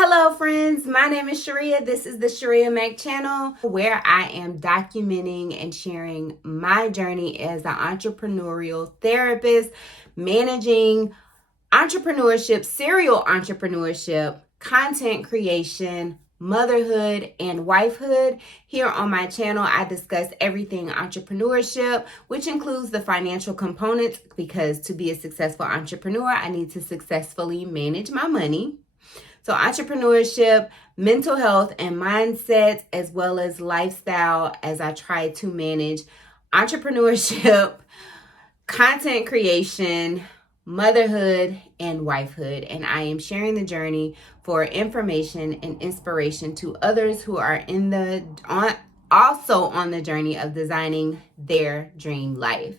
Hello friends, my name is Sharia. This is the Sharia Mac channel where I am documenting and sharing my journey as an entrepreneurial therapist, managing entrepreneurship, serial entrepreneurship, content creation, motherhood, and wifehood. Here on my channel, I discuss everything entrepreneurship, which includes the financial components, because to be a successful entrepreneur, I need to successfully manage my money. So entrepreneurship, mental health and mindset, as well as lifestyle, as I try to manage entrepreneurship, content creation, motherhood, and wifehood. And I am sharing the journey for information and inspiration to others who are also on the journey of designing their dream life.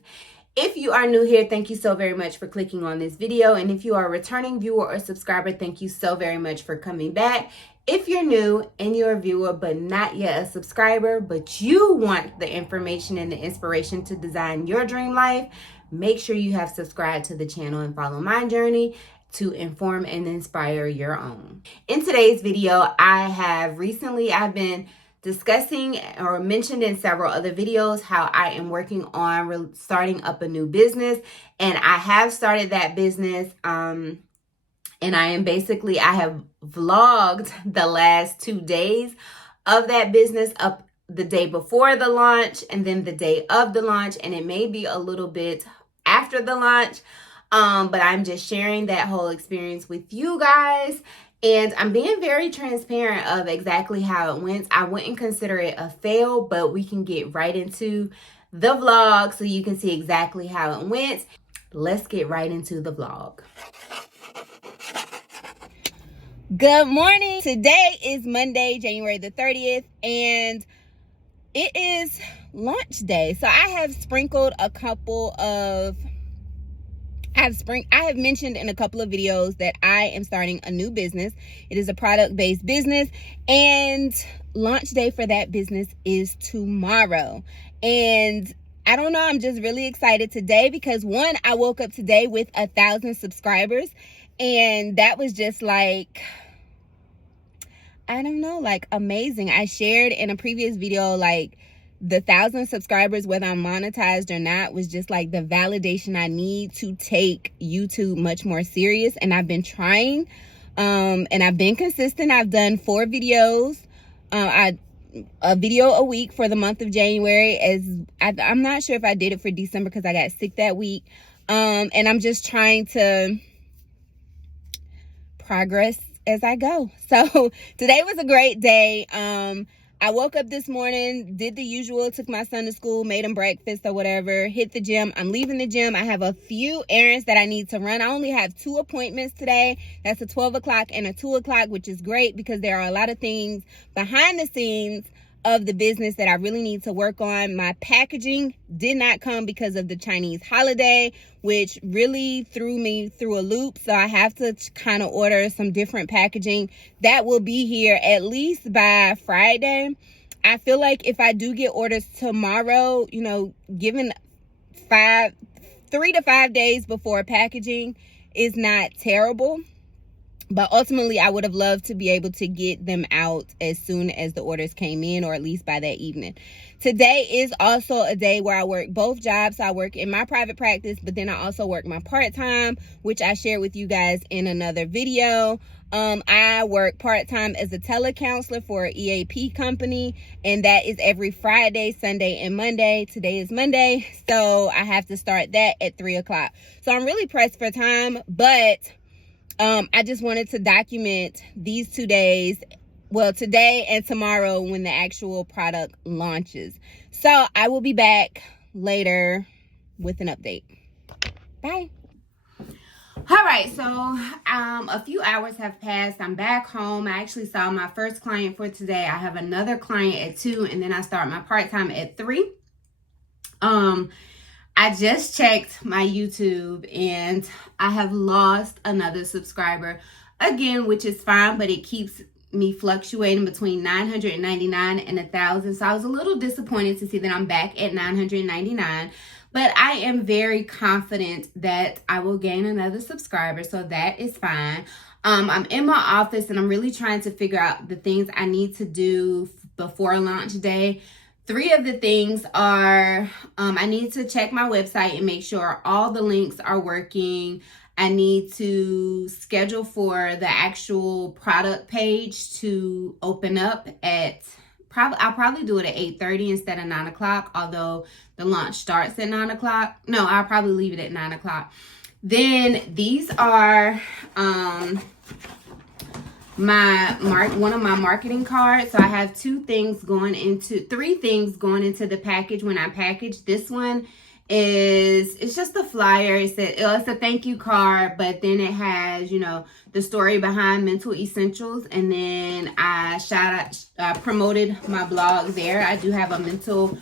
If you are new here, thank you so very much for clicking on this video. And if you are a returning viewer or subscriber, thank you so very much for coming back. If you're new and you're a viewer but not yet a subscriber, but you want the information and the inspiration to design your dream life, make sure you have subscribed to the channel and follow my journey to inform and inspire your own. In today's video, I've been discussing or mentioned in several other videos how I am working on starting up a new business, and I have started that business. And I have vlogged the last 2 days of that business, up the day before the launch and then the day of the launch, and it may be a little bit after the launch, but I'm just sharing that whole experience with you guys. And I'm being very transparent of exactly how it went. I wouldn't consider it a fail, but we can get right into the vlog so you can see exactly how it went. Let's get right into the vlog. Good morning. Today is Monday, January the 30th, and it is launch day. So I have sprinkled a couple of I have mentioned in a couple of videos that I am starting a new business. It is a product-based business, and launch day for that business is tomorrow. And I don't know, I'm just really excited today because one, I woke up today with 1,000 subscribers, and that was just like, I don't know, like amazing. I shared in a previous video, like, the 1,000 subscribers, whether I'm monetized or not, was just like the validation I need to take YouTube much more serious. And I've been trying, and I've been consistent. I've done 4 videos, a video a week for the month of January. I'm not sure if I did it for December because I got sick that week. And I'm just trying to progress as I go. So today was a great day. I woke up this morning, did the usual, took my son to school, made him breakfast or whatever, hit the gym. I'm leaving the gym. I have a few errands that I need to run. I only have 2 appointments today. That's a 12 o'clock and a 2 o'clock, which is great because there are a lot of things behind the scenes of the business that I really need to work on. My packaging did not come because of the Chinese holiday, which really threw me through a loop. So I have to kind of order some different packaging that will be here at least by Friday. I feel like if I do get orders tomorrow, you know, given 3 to 5 days before packaging is not terrible. But ultimately, I would have loved to be able to get them out as soon as the orders came in, or at least by that evening. Today is also a day where I work both jobs. I work in my private practice, but then I also work my part-time, which I shared with you guys in another video. I work part-time as a telecounselor for an EAP company, and that is every Friday, Sunday, and Monday. Today is Monday, so I have to start that at 3 o'clock. So I'm really pressed for time, but I just wanted to document these 2 days, well, today and tomorrow, when the actual product launches. So I will be back later with an update. Bye. All right, so a few hours have passed. I'm back home. I actually saw my first client for today. I have another client at 2, and then I start my part-time at 3. I just checked my YouTube and I have lost another subscriber again, which is fine, but it keeps me fluctuating between 999 and 1,000. So I was a little disappointed to see that I'm back at 999, but I am very confident that I will gain another subscriber. So that is fine. I'm in my office and I'm really trying to figure out the things I need to do before launch day. 3 of the things are I need to check my website and make sure all the links are working. I need to schedule for the actual product page to open up at I'll probably do it at 8:30 instead of 9 o'clock, although the launch starts at 9 o'clock. No, I'll probably leave it at 9 o'clock. Then these are one of my marketing cards. So I have 3 things going into the package when I package. This one it's just a flyer. It's a thank you card, but then it has, the story behind Mental Essentials. And then I promoted my blog there. I do have a mental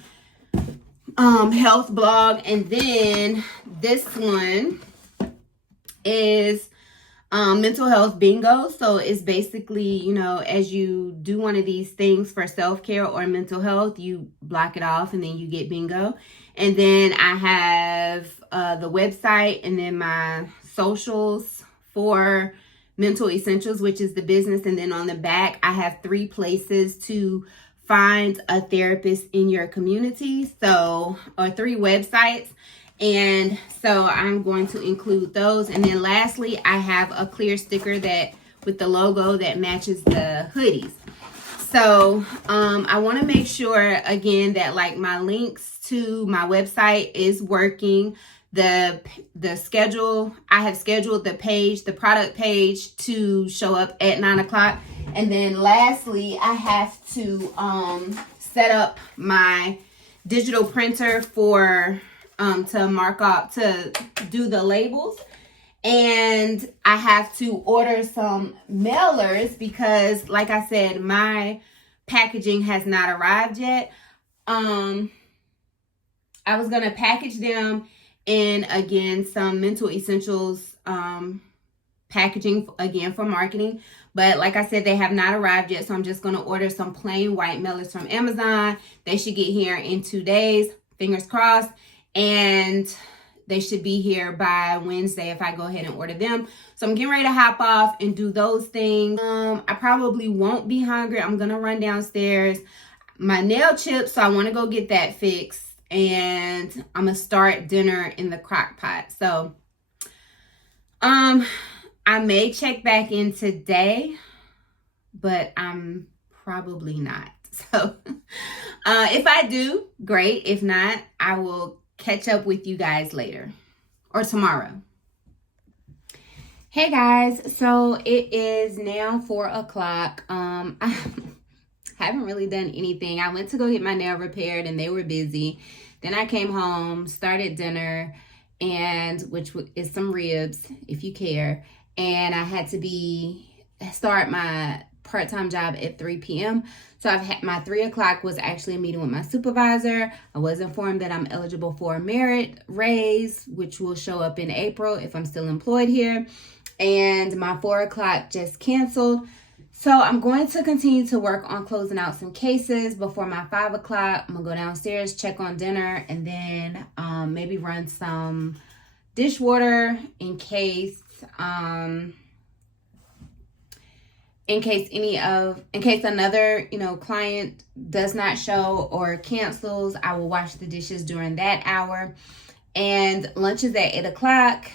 health blog. And then this one is mental health bingo. So it's basically, as you do one of these things for self-care or mental health, you block it off and then you get bingo. And then I have the website and then my socials for Mental Essentials, which is the business. And then on the back, I have 3 places to find a therapist in your community. Or 3 websites. And so I'm going to include those. And then lastly, I have a clear sticker with the logo that matches the hoodies. So I want to make sure again that my links to my website is working. The schedule, I have scheduled the product page to show up at 9 o'clock. And then lastly, I have to set up my digital printer to do the labels. And I have to order some mailers because, like I said, my packaging has not arrived yet. I was going to package them in, again, some Mental Essentials packaging, again, for marketing. But like I said, they have not arrived yet. So I'm just going to order some plain white mailers from Amazon. They should get here in 2 days. Fingers crossed. And they should be here by Wednesday if I go ahead and order them. So I'm getting ready to hop off and do those things. I probably won't be hungry. I'm going to run downstairs. My nail chips, so I want to go get that fixed. And I'm going to start dinner in the crock pot. So I may check back in today, but I'm probably not. So if I do, great. If not, I will catch up with you guys later or tomorrow. Hey guys, so it is now 4 o'clock. I haven't really done anything. I went to go get my nail repaired and they were busy. Then I came home, started dinner, and which is some ribs if you care. And I had to start my part-time job at 3 p.m. So I've had my 3 o'clock was actually a meeting with my supervisor. I was informed that I'm eligible for a merit raise, which will show up in April if I'm still employed here. And my 4 o'clock just canceled. So I'm going to continue to work on closing out some cases before my 5 o'clock. I'm going to go downstairs, check on dinner, and then maybe run some dishwater in case another, client does not show or cancels. I will wash the dishes during that hour. And lunch is at 8 o'clock,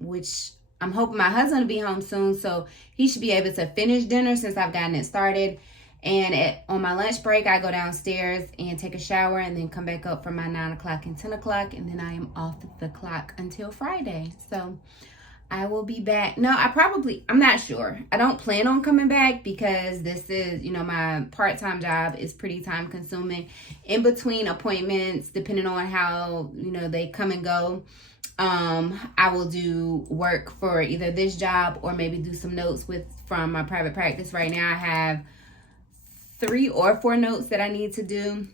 which I'm hoping my husband will be home soon, so he should be able to finish dinner since I've gotten it started. And on my lunch break, I go downstairs and take a shower and then come back up for my 9 o'clock and 10 o'clock. And then I am off the clock until Friday. So I will be back. No, I'm not sure. I don't plan on coming back because this is, my part-time job is pretty time consuming. In between appointments, depending on how, they come and go, I will do work for either this job or maybe do some notes from my private practice. Right now I have 3 or 4 notes that I need to do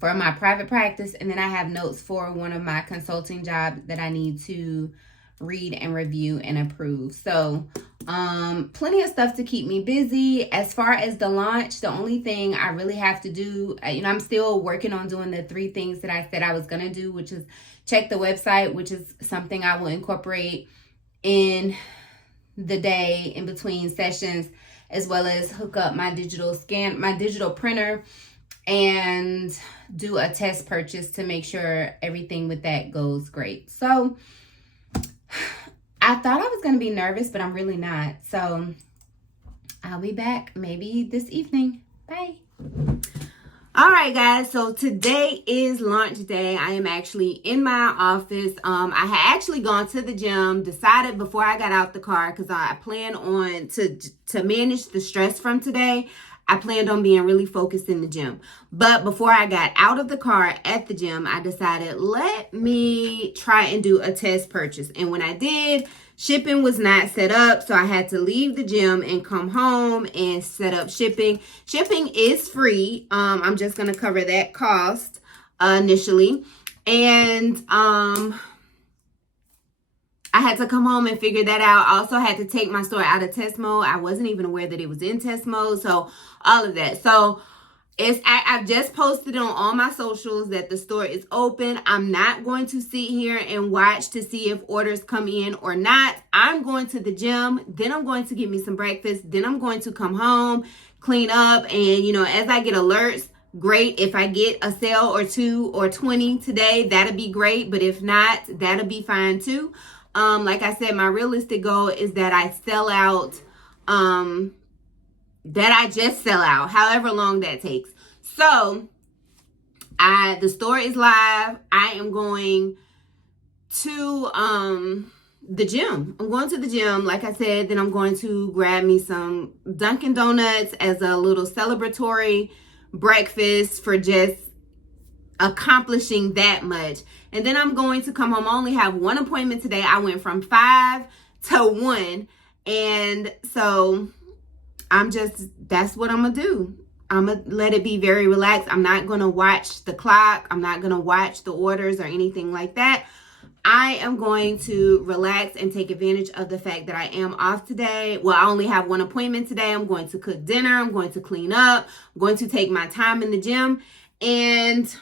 for my private practice. And then I have notes for one of my consulting jobs that I need to read and review and approve. So plenty of stuff to keep me busy. As far as the launch, the only thing I really have to do, I'm still working on doing the 3 things that I said I was going to do, which is check the website, which is something I will incorporate in the day in between sessions, as well as hook up my digital printer, and do a test purchase to make sure everything with that goes great. So I thought I was going to be nervous, but I'm really not. So I'll be back maybe this evening. Bye. All right, guys, so today is launch day. I am actually in my office. I had actually gone to the gym, decided before I got out the car, because I plan on to manage the stress from today. I planned on being really focused in the gym. But before I got out of the car at the gym, I decided, let me try and do a test purchase. And when I did, shipping was not set up, so I had to leave the gym and come home and set up shipping. Shipping is free. I'm just going to cover that cost initially. And I had to come home and figure that out. I also had to take my store out of test mode. I wasn't even aware that it was in test mode. So all of that. So I've just posted on all my socials that the store is open. I'm not going to sit here and watch to see if orders come in or not. I'm going to the gym. Then I'm going to get me some breakfast. Then I'm going to come home, clean up. And, as I get alerts, great. If I get a sale or 2 or 20 today, that'll be great. But if not, that'll be fine too. Like I said, my realistic goal is that I sell out, that I just sell out, however long that takes. So the store is live. I am going to the gym. I'm going to the gym, like I said. Then I'm going to grab me some Dunkin' Donuts as a little celebratory breakfast for just accomplishing that much. And then I'm going to come home. I only have one appointment today. I went from 5 to 1. And so that's what I'm going to do. I'm going to let it be very relaxed. I'm not going to watch the clock. I'm not going to watch the orders or anything like that. I am going to relax and take advantage of the fact that I am off today. Well, I only have one appointment today. I'm going to cook dinner. I'm going to clean up. I'm going to take my time in the gym. And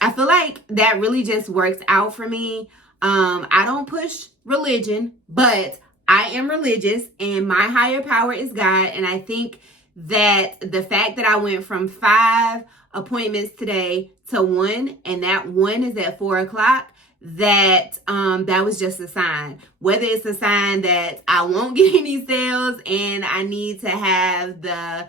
I feel like that really just works out for me. I don't push religion, but I am religious and my higher power is God. And I think that the fact that I went from 5 appointments today to 1, and that 1 is at 4 o'clock, that was just a sign. Whether it's a sign that I won't get any sales and I need to have the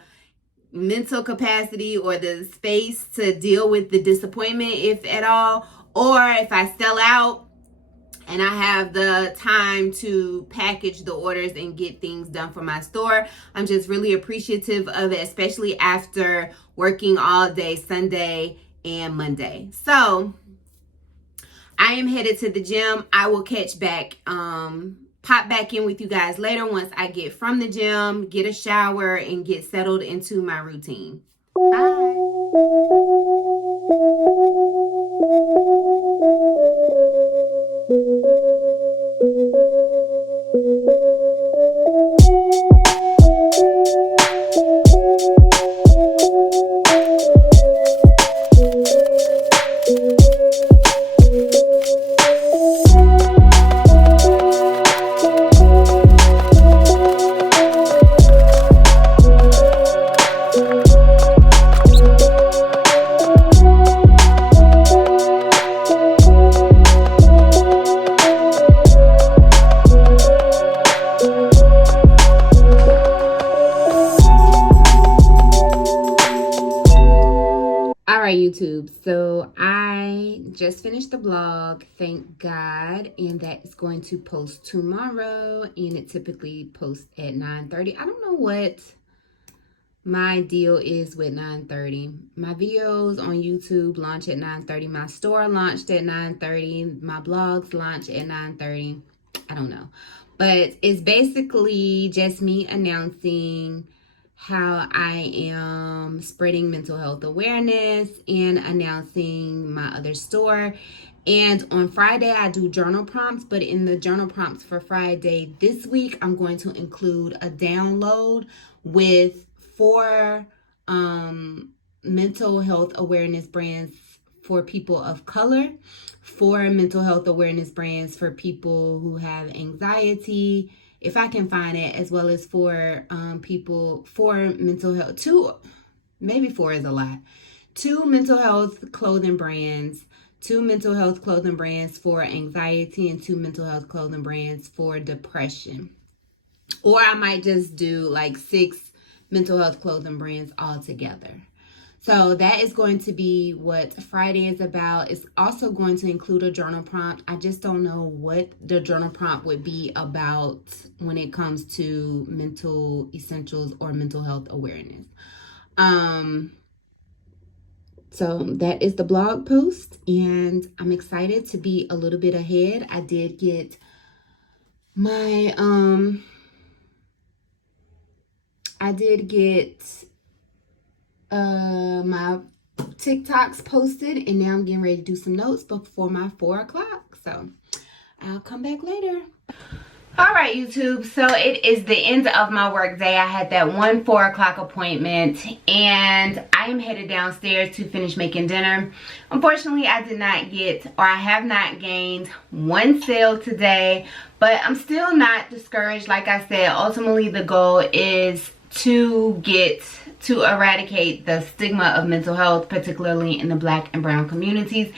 mental capacity or the space to deal with the disappointment, if at all, or if I sell out and I have the time to package the orders and get things done for my store. I'm just really appreciative of it, especially after working all day Sunday and Monday. So I am headed to the gym. I will pop back in with you guys later once I get from the gym, get a shower, and get settled into my routine. Bye. YouTube. So I just finished the vlog, thank God, and that is going to post tomorrow, and it typically posts at 9:30. I don't know what my deal is with 9:30. My videos on YouTube launch at 9:30. My store launched at 9:30. My blogs launch at 9:30. I don't know. But it's basically just me announcing how I am spreading mental health awareness and announcing my other store. And on Friday, I do journal prompts, but in the journal prompts for Friday this week, I'm going to include a download with 4 mental health awareness brands for people of color, 4 mental health awareness brands for people who have anxiety if I can find it, as well as for people for mental health. Two, maybe four is a lot. 2 mental health clothing brands, 2 mental health clothing brands for anxiety, and 2 mental health clothing brands for depression. Or I might just do like 6 mental health clothing brands all together. So that is going to be what Friday is about. It's also going to include a journal prompt. I just don't know what the journal prompt would be about when it comes to mental essentials or mental health awareness. So that is the blog post, and I'm excited to be a little bit ahead. I did get my my TikToks posted, and now I'm getting ready to do some notes before my 4 o'clock. So I'll come back later. All right, YouTube, so it is the end of my work day. I had that 4 o'clock appointment, and I am headed downstairs to finish making dinner. Unfortunately, I have not gained 1 sale today, but I'm still not discouraged. Like I said, ultimately the goal is to eradicate the stigma of mental health, particularly in the Black and brown communities.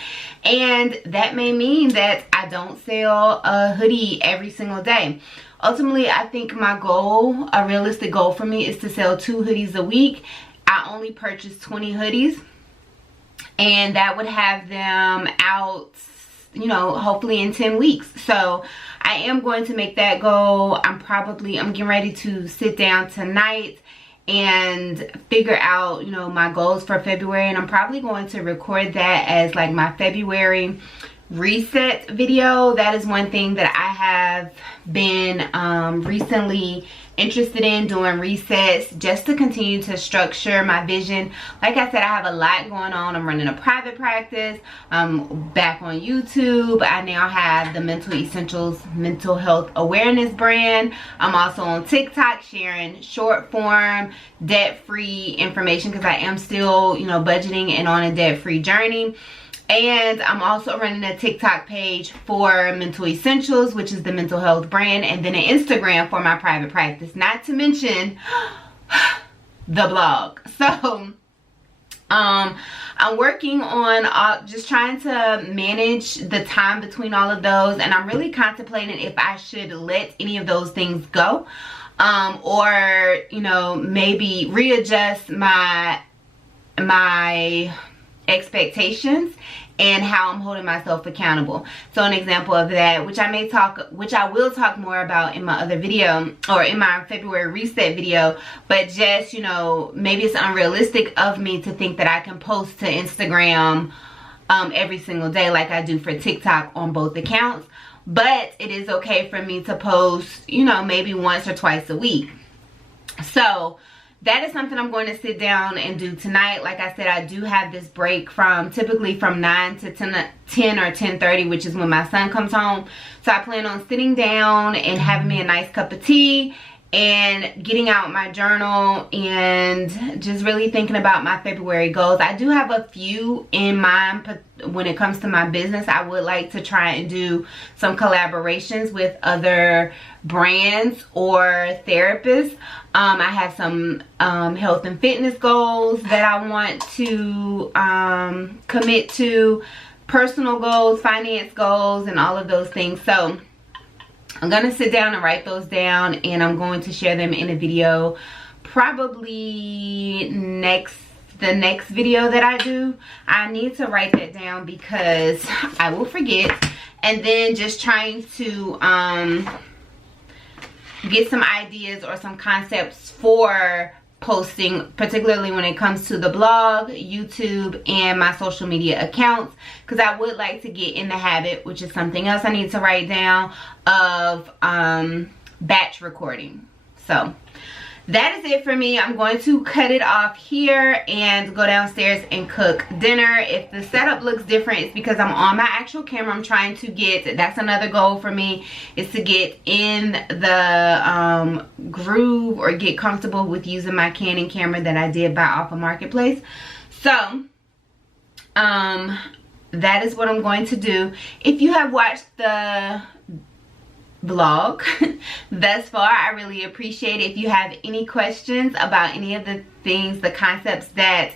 And that may mean that I don't sell a hoodie every single day. Ultimately, I think my goal, a realistic goal for me, is to sell 2 hoodies a week. I only purchased 20 hoodies, and that would have them out, you know, hopefully in 10 weeks. So I am going to make that goal. I'm getting ready to sit down tonight and figure out, you know, my goals for February, and I'm probably going to record that as like my February reset video. That is one thing that I have been recently interested in, doing resets just to continue to structure my vision. Like I said, I have a lot going on. I'm running a private practice. I'm back on YouTube. I now have the Mental Essentials Mental Health Awareness brand. I'm also on TikTok sharing short form debt-free information, because I am still, you know, budgeting and on a debt-free journey. And I'm also running a TikTok page for Mental Essentials, which is the mental health brand, and then an Instagram for my private practice, not to mention the blog. So I'm working on just trying to manage the time between all of those, and I'm really contemplating if I should let any of those things go, or, you know, maybe readjust my expectations and how I'm holding myself accountable. So an example of that, which I will talk more about in my other video, or in my February reset video, but just, you know, maybe it's unrealistic of me to think that I can post to Instagram every single day like I do for TikTok on both accounts. But it is okay for me to post, you know, maybe once or twice a week. So that is something I'm going to sit down and do tonight. Like I said, I do have this break typically from 9 to 10 or 10:30, which is when my son comes home. So I plan on sitting down and having me a nice cup of tea and getting out my journal and just really thinking about my February goals. I do have a few in mind, but when it comes to my business, I would like to try and do some collaborations with other brands or therapists. I have some health and fitness goals that I want to commit to, personal goals, finance goals, and all of those things. So I'm going to sit down and write those down, and I'm going to share them in a video, probably the next video that I do. I need to write that down because I will forget. And then just trying to get some ideas or some concepts for posting, particularly when it comes to the blog, YouTube, and my social media accounts, because I would like to get in the habit, which is something else I need to write down, of batch recording. So that is it for me. I'm going to cut it off here and go downstairs and cook dinner. If the setup looks different, it's because I'm on my actual camera. I'm trying to get, that's another goal for me, is to get in the groove or get comfortable with using my Canon camera that I did buy off of Marketplace. So that is what I'm going to do. If you have watched the vlog thus far. I really appreciate it. If you have any questions about any of the things, the concepts that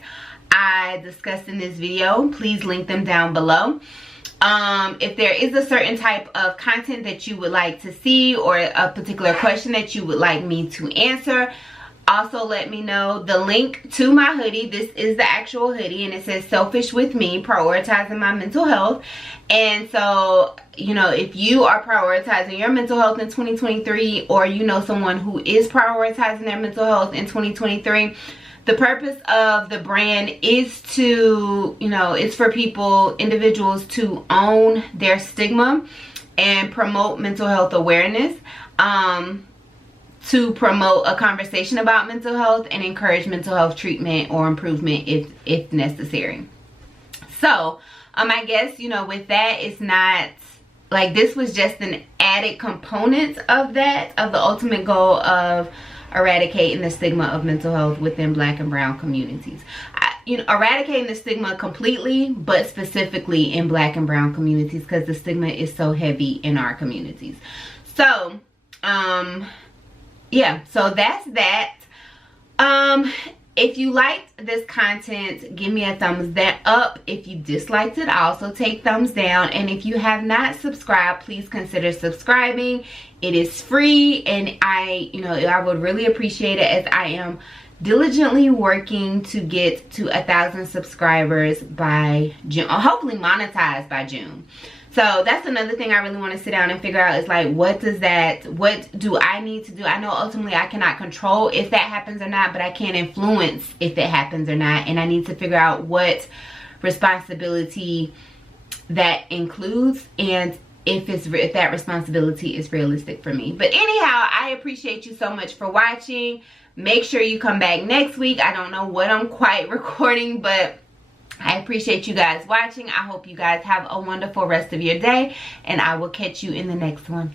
I discussed in this video, please link them down below. If there is a certain type of content that you would like to see, or a particular question that you would like me to answer, also let me know. The link to my hoodie, this is the actual hoodie, and it says Selfish with Me, prioritizing my mental health. And so, you know, if you are prioritizing your mental health in 2023, or you know someone who is prioritizing their mental health in 2023, the purpose of the brand is to, you know, it's for people, individuals, to own their stigma and promote mental health awareness, to promote a conversation about mental health and encourage mental health treatment or improvement if necessary. So I guess, you know, with that, it's not like, this was just an added component of that, of the ultimate goal of eradicating the stigma of mental health within Black and brown communities. You know, eradicating the stigma completely, but specifically in Black and brown communities, because the stigma is so heavy in our communities. So yeah, so that's that. If you liked this content, give me a thumbs up. If you disliked it, also take thumbs down. And if you have not subscribed, please consider subscribing. It is free, and I would really appreciate it, as I am diligently working to get to 1,000 subscribers by June, or hopefully monetized by June. So that's another thing I really want to sit down and figure out, is like, what do I need to do? I know ultimately I cannot control if that happens or not, but I can influence if it happens or not. And I need to figure out what responsibility that includes, and if that responsibility is realistic for me. But anyhow, I appreciate you so much for watching. Make sure you come back next week. I don't know what I'm quite recording, but I appreciate you guys watching. I hope you guys have a wonderful rest of your day, and I will catch you in the next one.